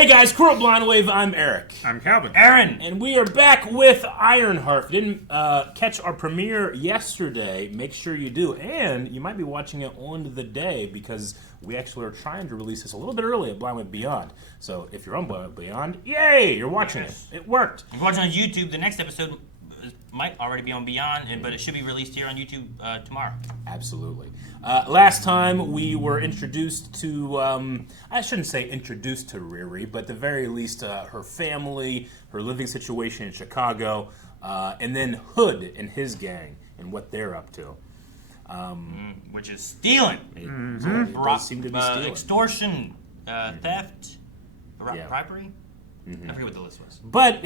Hey guys, Crew Blind Wave, I'm Eric. I'm Calvin. Aaron! And we are back with Ironheart. If you didn't catch our premiere yesterday, make sure you do. And you might be watching it on the day because we actually are trying to release this a little bit early at Blind Wave Beyond. So if you're on Blind Wave Beyond, yay, you're watching it. It worked. If you're watching on YouTube, the next episode might already be on Beyond, but it should be released here on YouTube tomorrow. Absolutely. Last time we were introduced to, I shouldn't say introduced to Riri, but at the very least her family, her living situation in Chicago, and then Hood and his gang and what they're up to. Which is stealing. It does seem to be stealing. Extortion, theft, bribery. I forget what the list was. But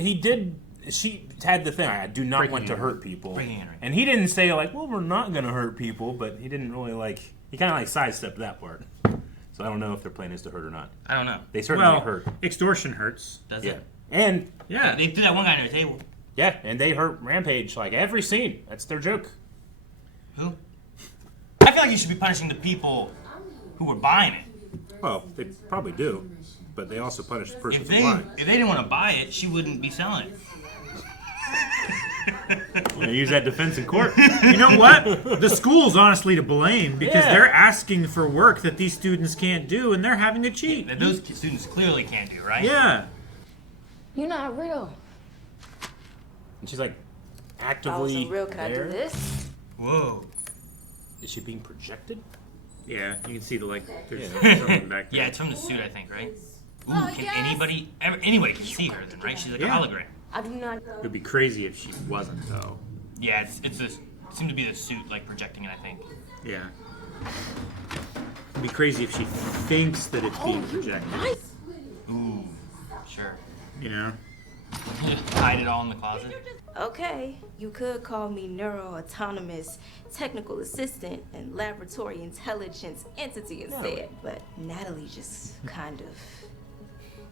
she had the thing, I do not want to hurt people. And he didn't say, like, well, we're not going to hurt people, but he didn't really, he kind of, sidestepped that part. So I don't know if their plan is to hurt or not. I don't know. They certainly hurt. Extortion hurts. Does it? And, they threw that one guy under the table. Yeah, and they hurt Rampage, every scene. That's their joke. Who? I feel like you should be punishing the people who were buying it. Well, they probably do, but they also punish the person If who's buying. they didn't want to buy it, she wouldn't be selling it. Use that defense in court. You know what? The school's honestly to blame because they're asking for work that these students can't do, and they're having to cheat. That those students clearly can't do, right? Yeah. You're not real. And she's actively If I wasn't real, could there. I do this? Whoa. Is she being projected? Yeah, you can see there's Yeah. someone back there. Yeah, it's from the suit, I think, right? Ooh, can anybody can see her then, right? She's like a hologram. I do not. It would be crazy if she wasn't, though. Yeah, it seemed to be the suit projecting it, I think. Yeah. It'd be crazy if she thinks that it's being projected. Nice. Ooh, sure. You know? Hide it all in the closet. Okay, you could call me neuro-autonomous technical assistant and laboratory intelligence entity instead, but Natalie just kind of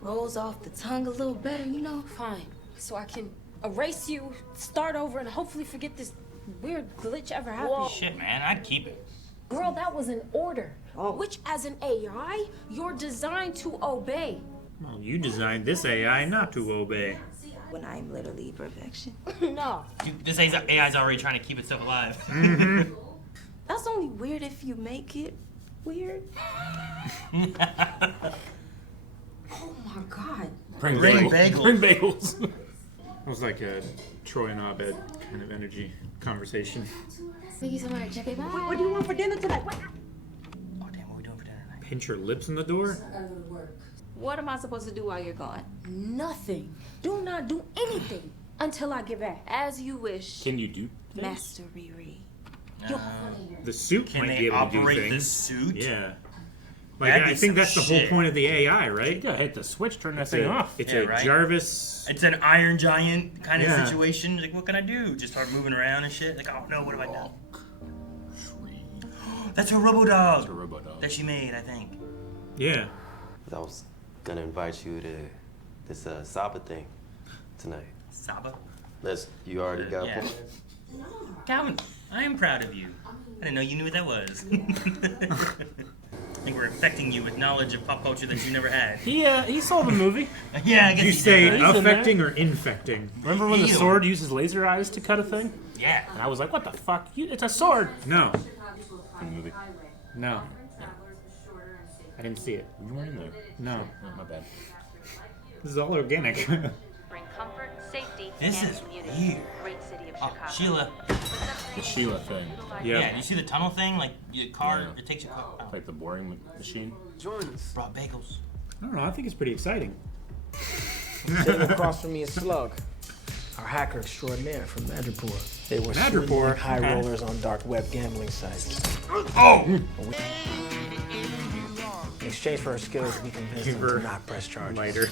rolls off the tongue a little better, you know? Fine. So I can erase you, start over, and hopefully forget this weird glitch ever happened. Shit, man, I'd keep it. Girl, that was an order. Oh. Which, as an AI, you're designed to obey. Well, you designed this AI not to obey. When I'm literally perfection. No. Dude, this AI's already trying to keep itself alive. Mm-hmm. That's only weird if you make it weird. Oh my God. Bring bagels. Bring bagels. It was like a Troy and Abed kind of energy conversation. Thank you so much. Okay, bye. What do you want for dinner tonight? Oh, damn, what are we doing for dinner tonight? Pinch your lips in the door? What am I supposed to do while you're gone? Nothing. Do not do anything until I get back. As you wish, Can you do things? Master Riri. The suit Can might they be able to do operate things. this suit? Yeah. That'd I be think some that's the whole shit. point of the AI, right? You gotta hit the switch, turn that thing off. It's Yeah, a right? Jarvis. It's an Iron Giant kind of Yeah. situation. Like, what can I do? Just start moving around and shit. Like, oh no, what have I done? That's her RoboDog A robot that she made, I think. Yeah. I was gonna invite you to this Saba thing tonight. Saba. You already got Yeah. plans? Calvin, I am proud of you. I didn't know you knew what that was. I think we're infecting you with knowledge of pop culture that you never had. He saw the movie. Yeah, I guess Did you he say did. He's in affecting or infecting? Remember when the Ew. sword uses laser eyes to cut a thing? Yeah. And I was like, what the fuck? It's a sword. No. In the movie. No. I didn't see it. You weren't in there. No. Oh, my bad. This is all organic. Bring comfort, safety, This and is community. weird. Great city of Oh, Chicago. Sheila. The Sheila thing. Yeah, you see the tunnel thing? Like, your car, Yeah. it takes your car. Oh, Like the boring machine. Join us. brought bagels. I don't know. I think it's pretty exciting. Sitting across from me is Slug, our hacker extraordinaire from Madripoor. They were Madripoor? swindling high rollers on dark web gambling sites. Oh! In exchange for her skills, we convinced them Give her to not press charges. Lighter.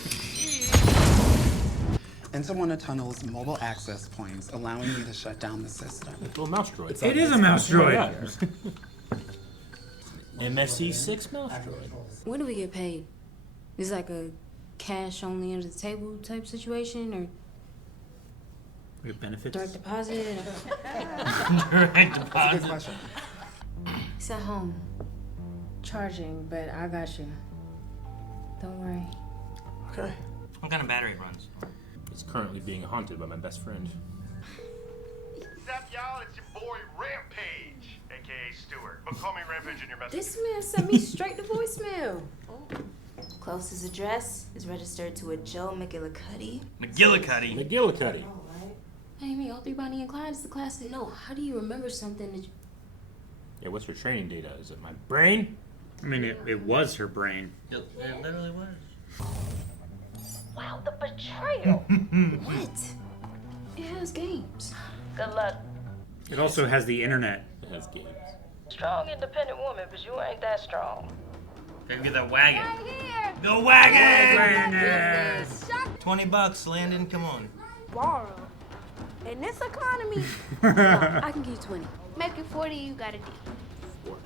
Enter one of Tunnel's mobile access points, allowing you to shut down the system. Little mouse droid. It is a mouse droid. MSC6 mouse droid. When do we get paid? Is it like a cash only under the table type situation, or We have benefits. direct deposit? Direct Good deposit. question. He's at home, charging, but I got you. Don't worry. Okay. What kind of battery it runs? It's currently being haunted by my best friend. What's up, y'all? It's your boy Rampage, aka Stewart. But call me Rampage in your message. This man sent me straight to voicemail. Closest address is registered to a Joe McGillicuddy. McGillicuddy. McGillicuddy. Hey, me, all three Bonnie and Clyde is the classic. No, how do you remember something that you... Yeah, what's her training data? Is it my brain? I mean, it was her brain. It literally was. Wow, the betrayal. What? It has games. Good luck. It also has the internet. It has games. Strong, independent woman, but you ain't that strong. Gotta get that wagon. Right here. The wagon! $20, Landon, come on. Borrow. In this economy, No, I can give you 20. make it 40, you got a deal.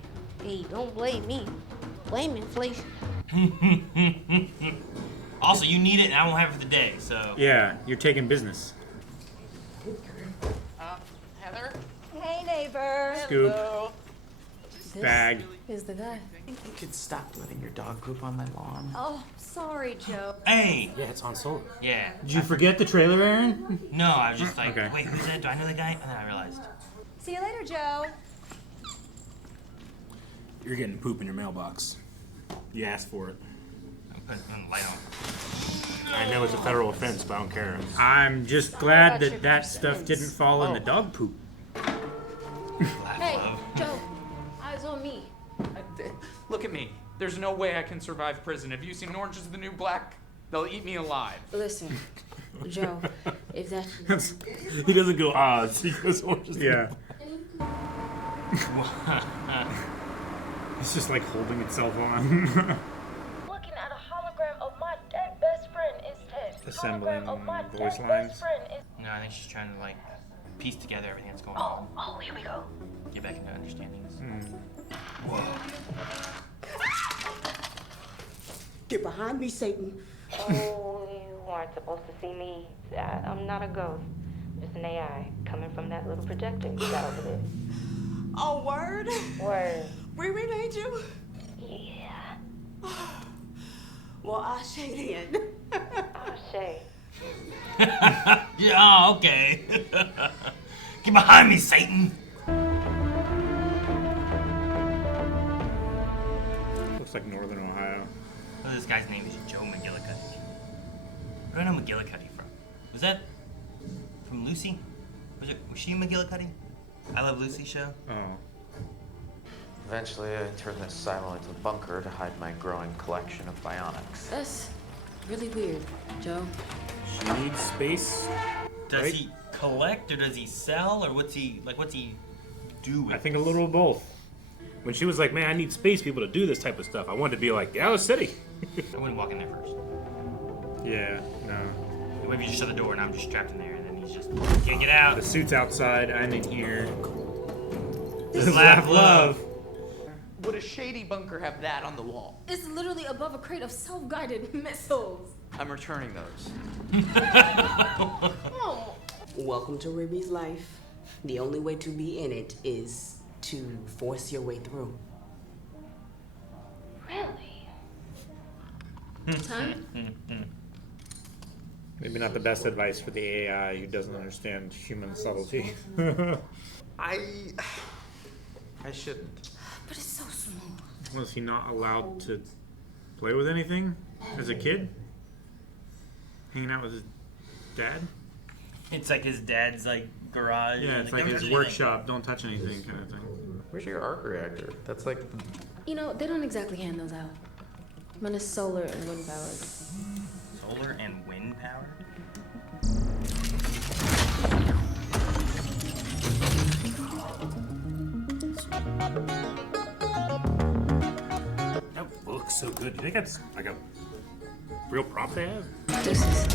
Hey, don't blame me. Blame inflation. Also, you need it, and I won't have it for the day, so. Yeah, you're taking business. Heather? Hey, neighbor. Scoop. This Bag. is the guy. You could stop letting your dog poop on my lawn. Oh, sorry, Joe. Hey! Yeah, it's on Solo. Yeah. Did you forget the trailer, Aaron? No, I was just like, Okay. wait, who's that? Do I know the guy? And then I realized. See you later, Joe. You're getting poop in your mailbox. You asked for it. I'm putting the light on. I know it's a federal offense, but I don't care. I'm just glad that that stuff didn't fall in the dog poop. Hey, Joe. Eyes on me. Look at me. There's no way I can survive prison. Have you seen Orange is the New Black? They'll eat me alive. Listen, Joe, if that's... He doesn't go odds. He goes oranges. Yeah. It's just like holding itself on. Looking at a hologram of my dead best friend instead. Assembling Hologram of my voice dead lines. best friend is... No, I think she's trying to, like, piece together everything that's going on. Oh, here we go. Get back into understandings. Whoa. Get behind me, Satan. Oh, you aren't supposed to see me. I'm not a ghost. Just an AI coming from that little projector you got over there. Oh, word? Word. We remade you? Yeah. Well, I shade in. Shay. Yeah, oh, okay. Get behind me, Satan! Looks like Northern Ohio. Oh, this guy's name is Joe McGillicuddy. Where do I know McGillicuddy from? Was that from Lucy? Was she McGillicuddy? I Love Lucy show? Oh. Eventually, I turned this silo into a bunker to hide my growing collection of bionics. That's really weird, Joe. She needs space. Does right? he collect or does he sell or what's he do with I think a little of both. When she was like, man, I need space people to do this type of stuff, I wanted to be like, Dallas City. I wouldn't walk in there first. Yeah, no. Maybe you just shut the door and I'm just trapped in there and then he's just can't get out. The suit's outside, I'm in here. This is laugh love. Would a shady bunker have that on the wall? It's literally above a crate of self-guided missiles. I'm returning those. Oh. Welcome to Ruby's life. The only way to be in it is to force your way through. Really? Time? Maybe not the best advice for the AI who doesn't understand human subtlety. I shouldn't. But it's so smooth. Was he not allowed to play with anything as a kid? Hanging out with his dad? It's like his dad's like garage. Yeah, it's like his workshop, don't touch anything kind of thing. Where's your arc reactor? That's like... You know, they don't exactly hand those out. Mine is solar and wind powered. Solar and wind powered? That looks so good. Do you think that's like a real prop they have? This is...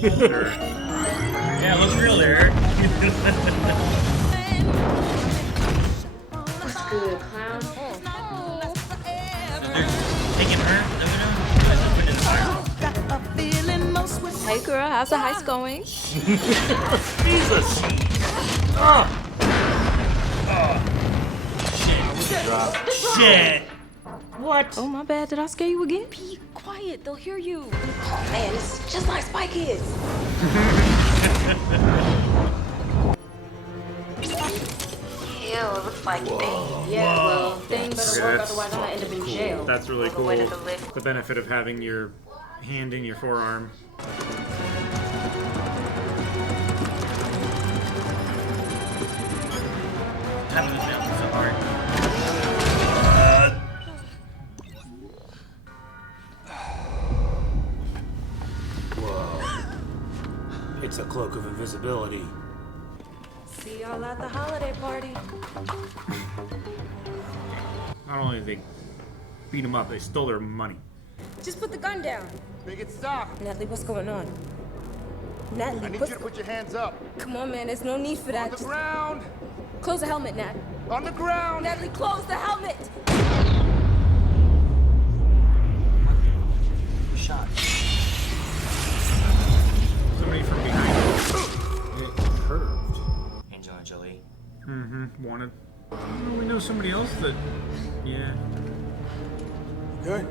Sure. Yeah, it looks real there. What's good, clown? Taking her? Hey, girl, how's the heist going? Jesus! Shit. What? Oh, my bad. Did I scare you again? Be quiet. They'll hear you. Oh man, this is just like Spy Kids. Ew, it looks like Thing. Yeah, well, Thing better Okay, work, that's otherwise I'm gonna end up in jail. That's really On the cool. way to the lift. The benefit of having your hand in your forearm. So hard. Whoa. It's a cloak of invisibility. See y'all at the holiday party. Not only did they beat him up, they stole their money. Just put the gun down. Make it stop. Natalie, what's going on? Natalie, I need you to put your hands up. Come on, man. There's no need for that. On the ground. Close the helmet, Nat. On the ground. Natalie, close the helmet. Shot. Somebody from behind It curved. Angelina Jolie. wanted. Oh, we know somebody else that. Yeah. Good.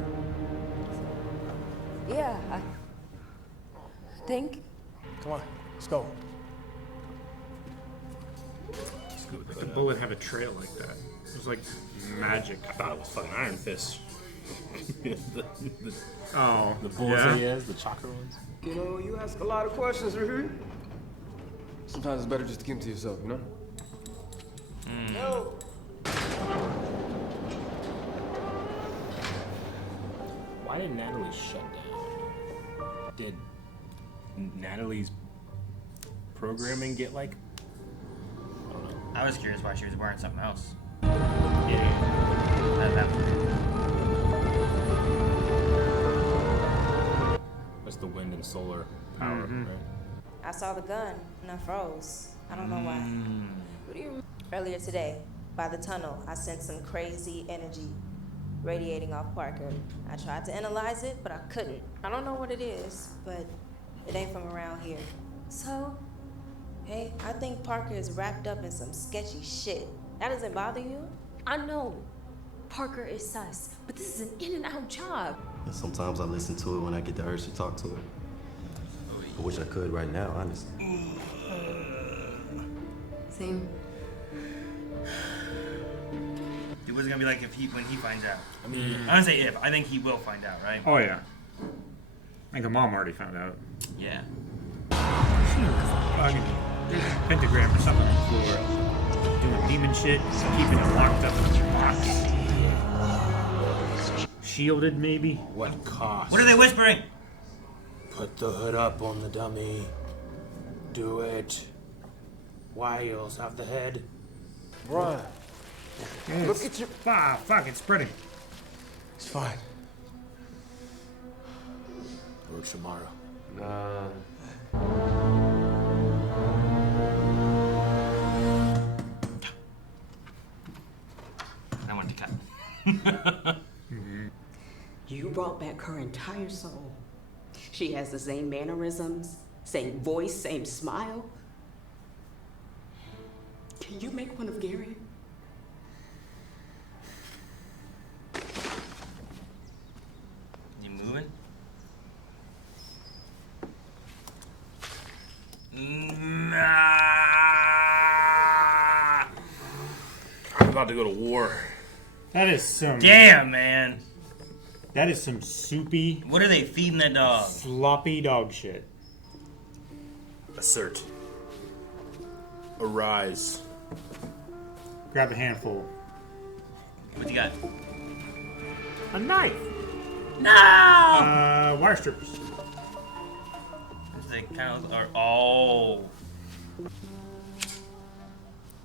Yeah, I think. Come on, let's go. Like the bullet have a trail like that. It was like magic. I thought it was fucking Iron Fist. the Oh, bullets yeah? he has, the chakra ones. You know, you ask a lot of questions, mm-hmm. Sometimes it's better just to keep them to yourself, you know? No. Why did Natalie shut down? Did Natalie's programming get like? I don't know. I was curious why she was wearing something else. Yeah. That's the wind and solar power, right? I saw the gun and I froze. I don't know why. What do you? Earlier today, by the tunnel, I sensed some crazy energy radiating off Parker. I tried to analyze it, but I couldn't. I don't know what it is, but it ain't from around here. So, hey, I think Parker is wrapped up in some sketchy shit. That doesn't bother you? I know Parker is sus, but this is an in and out job. And sometimes I listen to it when I get the urge to talk to it. I wish I could right now, honestly. Same. Dude, what's it gonna be like when he finds out? I mean, I don't say if. I think he will find out, right? Oh yeah. I think the mom already found out. Yeah. Fucking there's a pentagram or something on the floor. Doing demon shit, keeping it locked up in a box. Shielded, maybe? what cost? What are they whispering? Put the hood up on the dummy. Do it. Wiles have the head. Brian, Yes. look at your... Ah, fuck, it's spreading. It's fine. Or tomorrow. I want to cut. You brought back her entire soul. She has the same mannerisms, same voice, same smile. Can you make one of Gary? You moving? I'm about to go to war. That is some. Damn, man. That is some soupy, What are they feeding that dog? sloppy dog shit. Assert. Arise. Grab a handful. What you got? A knife. No! Wire strippers. They kind of are. Oh.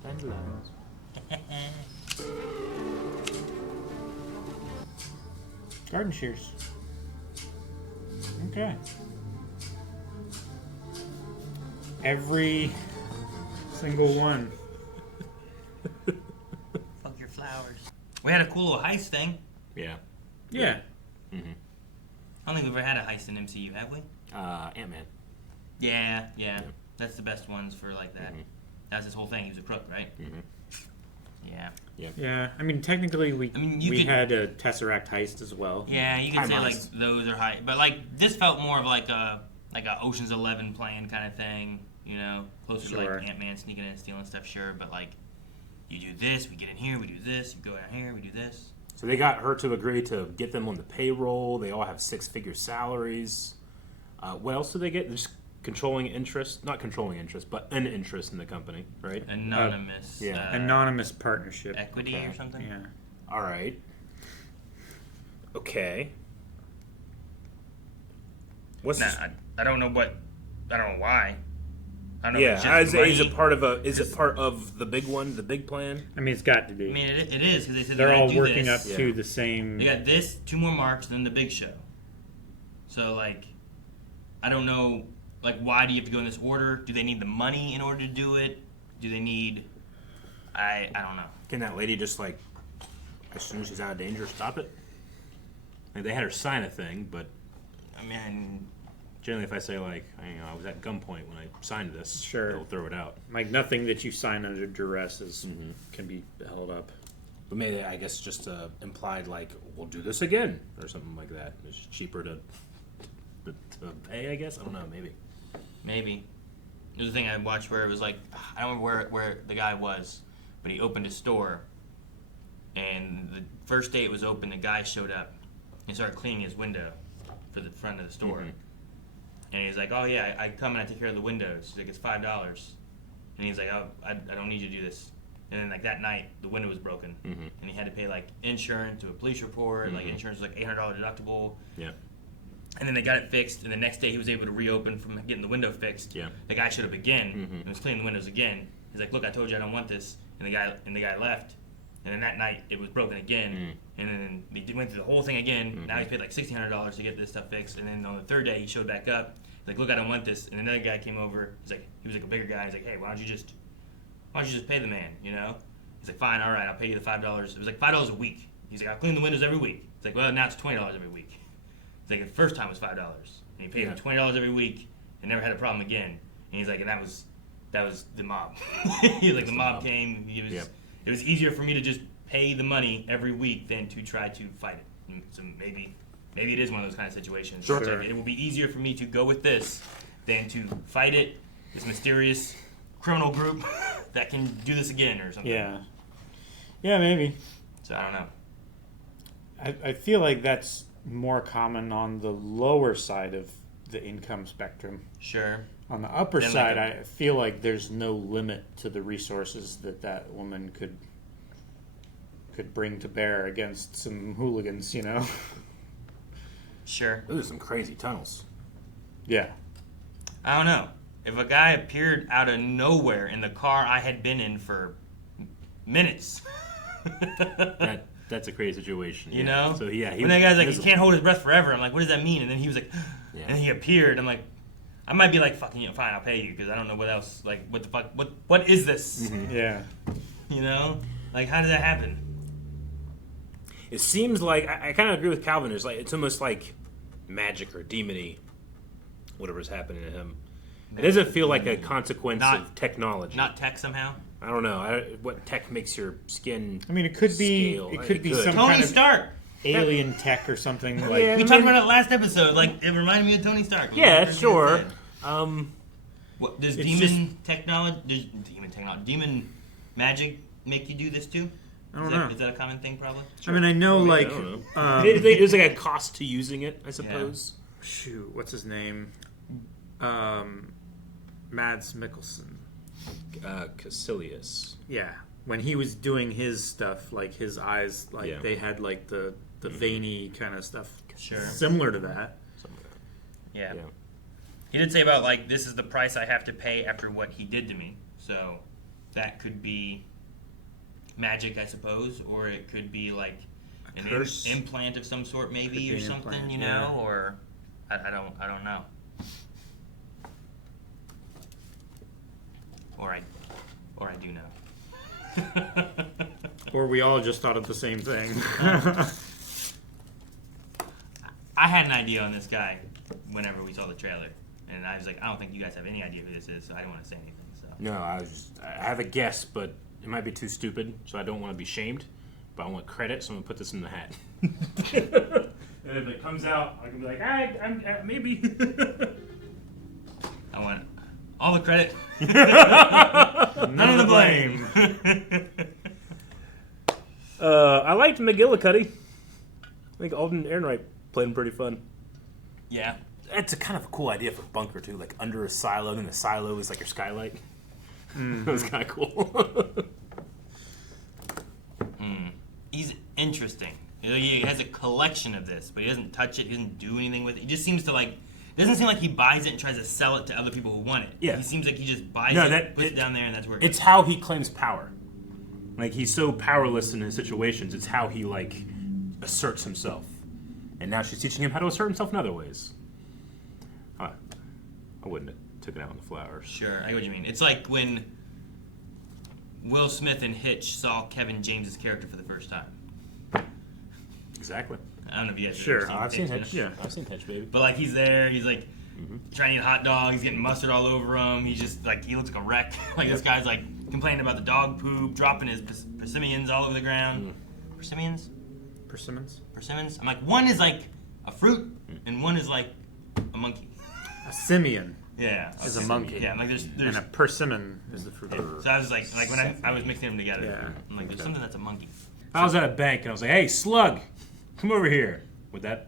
Dandelions. Garden shears. Okay. Every single one. Fuck your flowers. We had a cool little heist thing. Yeah. Yeah. I don't think we've ever had a heist in MCU, have we? Ant-Man. Yeah. That's the best ones for like that. That's his whole thing. He was a crook, right? Yeah. I mean, technically, we could- had a Tesseract heist as well. Yeah, you can say Time like heist. those are high, but like this felt more of like a Ocean's 11 plan kind of thing. You know, closer to like Ant-Man sneaking in and stealing stuff. Sure, but like you do this, we get in here, we do this. You go down here, we do this. So they got her to agree to get them on the payroll. They all have 6-figure salaries. What else do they get? Just controlling interest, not controlling interest, but an interest in the company, right? Anonymous. Anonymous partnership. Equity or something. Yeah. All right. Okay. What's I don't know what. I don't know why. I don't know. Yeah, If it's just is it money. part of a? Is it part of the big one, the big plan? I mean, it's got to be. I mean, it is because they said They're all do working this. up to the same. They got this, 2 more marks, then the big show. So like, I don't know. Like, why do you have to go in this order? Do they need the money in order to do it? Do they need? I don't know. Can that lady just like, as soon as she's out of danger, stop it? Like they had her sign a thing, but I mean, generally, if I say like, I was at gunpoint when I signed this, they'll throw it out. Like nothing that you sign under duress can be held up. But maybe I guess just implied like we'll do this again or something like that. It's cheaper to pay, I guess. I don't know. Maybe. There's a thing I watched where it was like, I don't remember where the guy was, but he opened his store, and the first day it was open, the guy showed up and started cleaning his window for the front of the store. And he's like, oh yeah, I come and I take care of the windows. He's like, it's $5. And he's like, oh, I don't need you to do this. And then like that night, the window was broken, and he had to pay like insurance to a police report. Like insurance was like $800 deductible. Yeah. And then they got it fixed, and the next day he was able to reopen from getting the window fixed. Yeah. The guy showed up again and was cleaning the windows again. He's like, look, I told you I don't want this. And the guy left. And then that night it was broken again. And then he went through the whole thing again. Now he's paid like $1,600 to get this stuff fixed. And then on the third day he showed back up. He's like, look, I don't want this. And another guy came over. He was like a bigger guy. He's like, hey, why don't you just pay the man? You know? He's like, fine, all right, I'll pay you the $5. It was like $5 a week. He's like, I'll clean the windows every week. He's like, well, now it's $20 every week. He's like, the first time was $5, and he paid him $20 every week, and never had a problem again. And he's like, and that was the mob. He's like, the mob came. It was easier for me to just pay the money every week than to try to fight it. And so maybe it is one of those kind of situations. Sure. It's like, it will be easier for me to go with this than to fight it. This mysterious criminal group that can do this again or something. Yeah, maybe. So I don't know. I feel like that's more common on the lower side of the income spectrum. Sure. On the upper Then side, like I feel like there's no limit to the resources that woman could bring to bear against some hooligans, you know? Sure. Those are some crazy tunnels. Yeah. I don't know. If a guy appeared out of nowhere in the car I had been in for minutes. That's a crazy situation. You know? So yeah, when that guy's like, he can't hold his breath forever. I'm like, what does that mean? And then he was like, and he appeared. I'm like, I might be like, fucking, fine, I'll pay you because I don't know what else. Like, what the fuck? What is this? Yeah. You know? Like, how did that happen? It seems like I kind of agree with Calvin. It's almost like magic or demony, whatever's happening to him. It doesn't feel like a consequence of technology. Not tech somehow. I don't know. What tech makes your skin? I mean, it could be. Scale. It could be some Tony kind of Stark. alien tech or something like. We talked about it last episode. Like, it reminded me of Tony Stark. Yeah, sure. What does demon magic make you do this too? I don't know. Is that a common thing, probably? I mean, I know, like, I don't know. There's like a cost to using it, I suppose. Yeah. Shoot, what's his name? Mads Mikkelsen. Caecilius. Yeah, when he was doing his stuff, like his eyes, like they had like the veiny kind of stuff, similar to that. Yeah. He did say about like, this is the price I have to pay after what he did to me. So that could be magic, I suppose, or it could be like an implant of some sort, maybe, or something, implant, you know, or I don't know. Or I do know. Or we all just thought of the same thing. I had an idea on this guy whenever we saw the trailer, and I was like, I don't think you guys have any idea who this is, so I didn't want to say anything. So no, I have a guess, but it might be too stupid, so I don't want to be shamed, but I want credit, so I'm going to put this in the hat. And if it comes out, I can be like, I'm maybe. I want all the credit. None of the blame. I liked McGillicuddy. I think Alden Ehrenreich played him pretty fun. Yeah. That's a kind of a cool idea for Bunker, too. Like, under a silo, and the silo is like your skylight. That was kind of cool. He's interesting. You know, he has a collection of this, but he doesn't touch it. He doesn't do anything with it. He just seems to, like... It doesn't seem like he buys it and tries to sell it to other people who want it. Yeah. He seems like he just buys puts it down there, and that's where it It's goes. how he claims power. Like, he's so powerless in his situations. It's how he, like, asserts himself. And now she's teaching him how to assert himself in other ways. I wouldn't have taken out on the flowers. Sure, I get what you mean. It's like when Will Smith in Hitch saw Kevin James's character for the first time. Exactly. I don't know if you guys Sure. have I've seen Hitch. Hitch. Yeah. I've seen Hitch, baby. But like he's there, he's like trying to eat a hot dog, he's getting mustard all over him, he's just like, he looks like a wreck. Like this guy's like complaining about the dog poop, dropping his persimmons all over the ground. Persimmons? Persimmons? Persimmons? I'm like, one is like a fruit, and one is like a monkey. A simian. Yeah. Is a monkey. Yeah, I'm like there's And a persimmon is the fruit. So I was like when I was mixing them together, Yeah. I'm like, there's something that's a monkey. I was at a bank, and I was like, hey, Slug, come over here. Would that,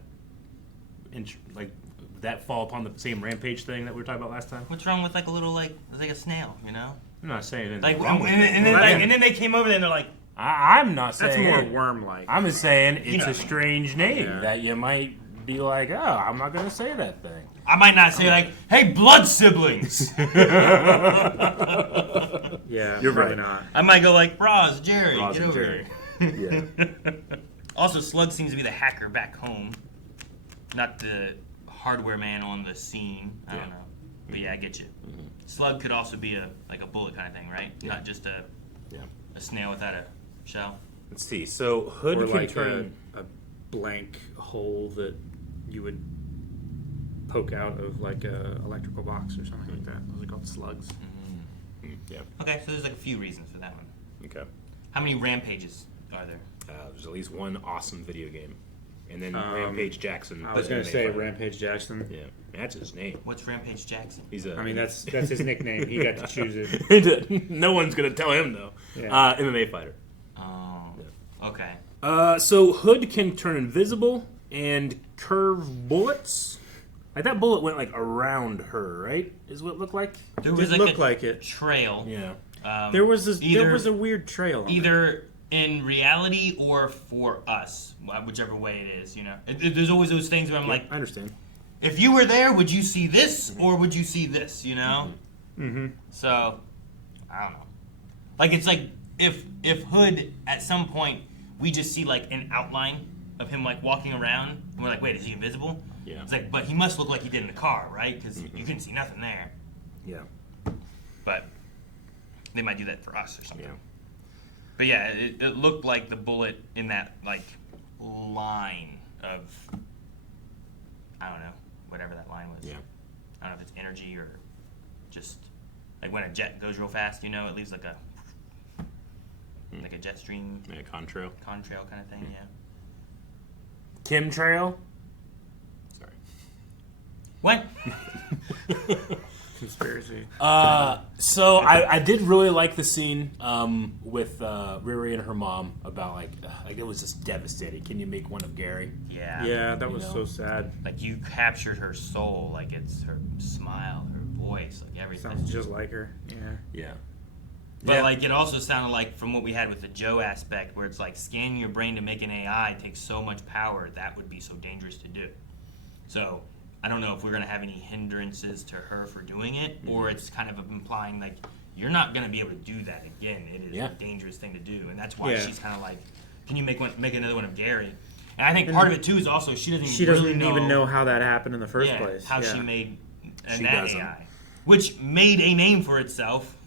fall upon the same Rampage thing that we were talking about last time? What's wrong with like a little like a snail, you know? I'm not saying anything Like wrong with it. and then they came over there and they're like, I'm not That's saying... more worm-like. I'm just saying it's You know a what I mean. strange name Yeah. that you might be like, oh, I'm not going to say that thing. I might not say like, hey, blood siblings. Yeah, You're probably right. not. I might go like, Braz, Jerry, Braz get and over Jerry. here. Also, Slug seems to be the hacker back home, not the hardware man on the scene. I don't know, but yeah, I get you. Slug could also be a bullet kind of thing, right? Yeah. Not just a snail without a shell. Let's see. So Hood Or can like turn... a blank hole that you would poke out of like a electrical box or something like that. Those are called slugs. Yeah. Okay, so there's like a few reasons for that one. Okay. How many rampages are there? There's at least one awesome video game. And then Rampage Jackson. I was going to say Rampage Jackson. Yeah, that's his name. What's Rampage Jackson? He's a. I mean, that's his nickname. He got to choose it. He did. No one's going to tell him, though. Yeah. MMA fighter. Oh, okay. So Hood can turn invisible and curve bullets. Like that bullet went like around her, right? Is what it looked like. There was Did like look a like it. trail. Yeah. There was a weird trail. On Either in reality or for us, whichever way it is, you know. There's always those things where I'm like, I understand. If you were there, would you see this or would you see this, you know? Mm-hmm. So, I don't know. Like, it's like if Hood, at some point, we just see like an outline of him like walking around, and we're like, wait, is he invisible? Yeah. It's like, but he must look like he did in the car, right? Because you couldn't see nothing there. Yeah. But they might do that for us or something. Yeah. But yeah, it looked like the bullet in that like line of, I don't know, whatever that line was. Yeah. I don't know if it's energy or just like when a jet goes real fast, you know, it leaves like a jet stream. Yeah, contrail. Contrail kind of thing, yeah. Chemtrail. Sorry. What? Conspiracy. So I did really like the scene with Riri and her mom about like it was just devastating. Can you make one of G.A.R.Y? Yeah. Yeah, that was so sad. Like you captured her soul, like it's her smile, her voice, like everything. Sounds just like her. Yeah. Yeah. But like it also sounded like from what we had with the Joe aspect, where it's like scanning your brain to make an AI takes so much power that would be so dangerous to do. So I don't know if we're gonna have any hindrances to her for doing it, or it's kind of implying like you're not gonna be able to do that again. It is a dangerous thing to do, and that's why she's kind of like, can you make another one of G.A.R.Y? And I think part of it too is also she doesn't even know how that happened in the first place. How she made She that doesn't. AI, which made a name for itself.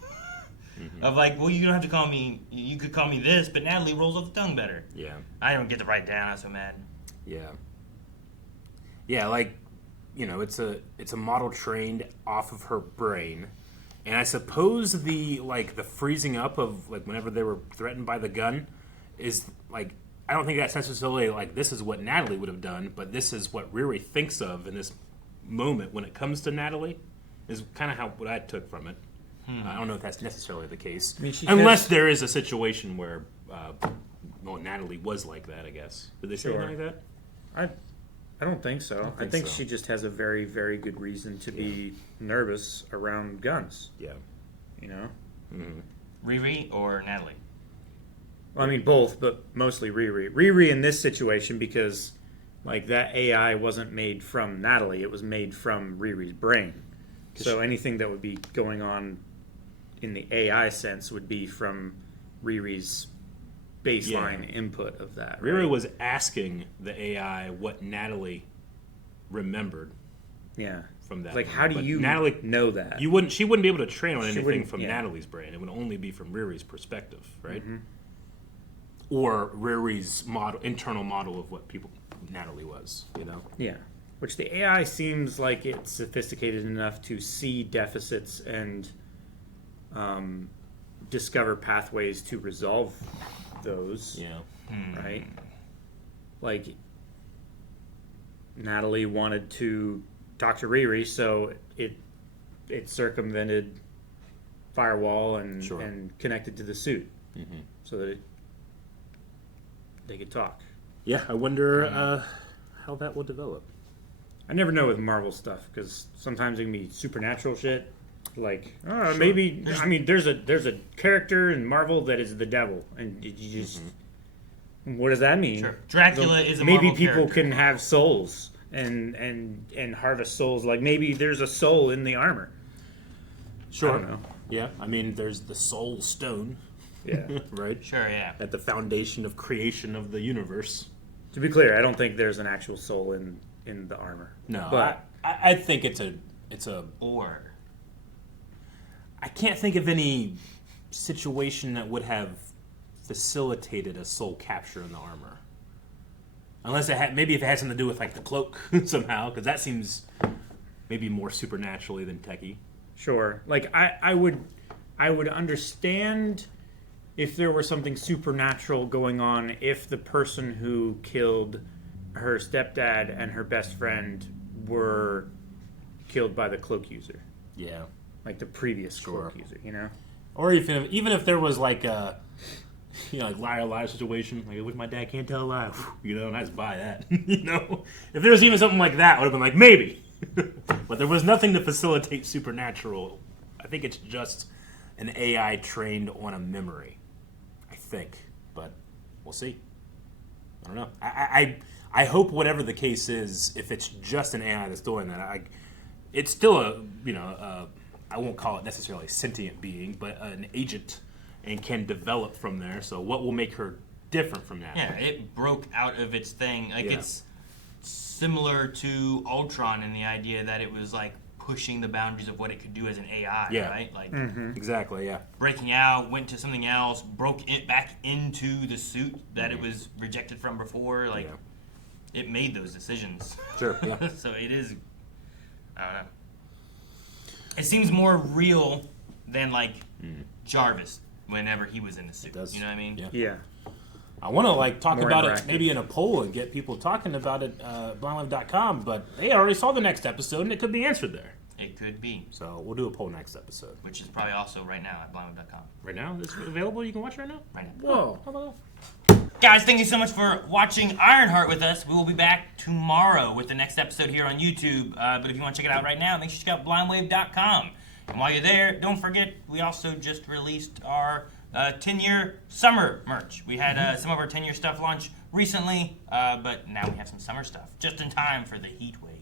Of like, well, you don't have to call me. You could call me this, but Natalie rolls off the tongue better. Yeah. I don't get to write it down. I'm so mad. Yeah. Yeah, like, you know, it's a model trained off of her brain, And I suppose the freezing up of like whenever they were threatened by the gun is like, I don't think that's necessarily like this is what Natalie would have done, but this is what Riri thinks of in this moment when it comes to Natalie, is kind of what I took from it. I don't know if that's necessarily the case, unless there is a situation where Natalie was like that. I guess did they say anything like that? I don't think so. I think she just has a very, very good reason to be nervous around guns. Yeah, you know, Riri or Natalie. Well, I mean both, but mostly Riri. Riri in this situation because like that AI wasn't made from Natalie; it was made from Riri's brain. So anything that would be going on in the AI sense would be from Riri's baseline input of that. Riri right? was asking the AI what Natalie remembered. Yeah. From that. Like, how do you Natalie know that? She wouldn't be able to train on She anything wouldn't- from yeah. Natalie's brain. It would only be from Riri's perspective, right? Mhm. Or Riri's internal model of what Natalie was, you know? Yeah. Which the AI seems like it's sophisticated enough to see deficits and discover pathways to resolve those. Yeah. Right? Like, Natalie wanted to talk to Riri, so it circumvented firewall and connected to the suit so that they could talk. Yeah, I wonder how that will develop. I never know with Marvel stuff because sometimes it can be supernatural shit. Like, maybe I mean, there's a character in Marvel that is the devil, and you just what does that mean? Sure. Dracula is a maybe Marvel people character. can have souls and harvest souls. Like maybe there's a soul in the armor. Sure. I don't know. Yeah, I mean, there's the Soul Stone. Yeah. Right? Sure, yeah. At the foundation of creation of the universe. To be clear, I don't think there's an actual soul in the armor. No, but I think it's a or I can't think of any situation that would have facilitated a soul capture in the armor, unless it had maybe if it had something to do with like the cloak somehow, because that seems maybe more supernaturally than techie. Sure. Like I would understand if there were something supernatural going on if the person who killed her stepdad and her best friend were killed by the cloak user. Yeah. Like the previous cloak user, you know? Or even if there was like a like liar situation, like I wish my dad can't tell a lie, you know, and I just buy that. You know? If there was even something like that, I would have been like, maybe. But there was nothing to facilitate supernatural. I think it's just an AI trained on a memory. I think. But we'll see. I don't know. I hope whatever the case is, if it's just an AI that's doing that, it's still I won't call it necessarily a sentient being, but an agent, and can develop from there. So what will make her different from that? Yeah, it broke out of its thing. Like, Yeah. it's similar to Ultron in the idea that it was, like, pushing the boundaries of what it could do as an AI, Yeah. right? Like, Exactly, yeah. breaking out, went to something else, broke it back into the suit that it was rejected from before. Like, it made those decisions. Sure, yeah. So it is, I don't know. It seems more real than, like, Jarvis whenever he was in the suit. You know what I mean? Yeah. I want to like talk More about it interactive. maybe in a poll and get people talking about it blindlive.com, but they already saw the next episode and it could be answered there. It could be. So we'll do a poll next episode. Which is probably also right now at blindlive.com. Right now? It's available? You can watch it right now? Right now. Whoa. How about Guys, thank you so much for watching Ironheart with us. We will be back tomorrow with the next episode here on YouTube. But if you want to check it out right now, make sure you check out blindwave.com. And while you're there, don't forget, we also just released our 10-year summer merch. We had some of our 10-year stuff launch recently, but now we have some summer stuff just in time for the heat wave.